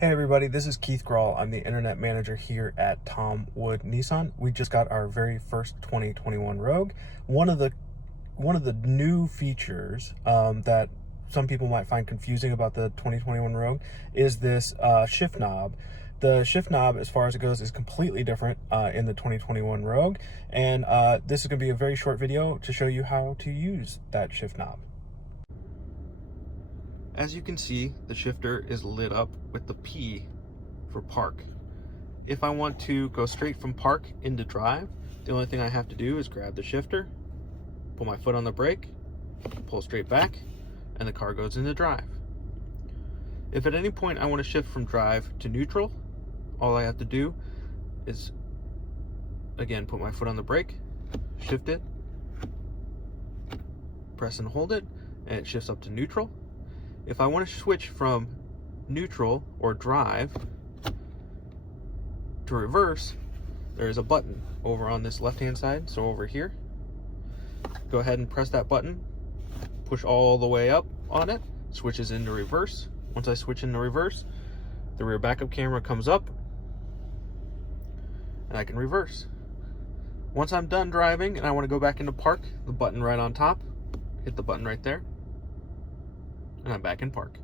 Hey everybody, this is Keith Grawl. I'm the internet manager here at Tom Wood Nissan. We just got our very first 2021 Rogue. One of the new features that some people might find confusing about the 2021 Rogue is this shift knob. The shift knob, as far as it goes, is completely different in the 2021 Rogue, and this is going to be a very short video to show you how to use that shift knob. As you can see, the shifter is lit up with the P for park. If I want to go straight from park into drive, the only thing I have to do is grab the shifter, put my foot on the brake, pull straight back, and the car goes into drive. If at any point I want to shift from drive to neutral, all I have to do is, again, put my foot on the brake, shift it, press and hold it, and it shifts up to neutral. If I want to switch from neutral or drive to reverse, there is a button over on this left-hand side, so over here. Go ahead and press that button, push all the way up on it, switches into reverse. Once I switch into reverse, the rear backup camera comes up, and I can reverse. Once I'm done driving and I want to go back into park, the button right on top, hit the button right there, and I'm back in park.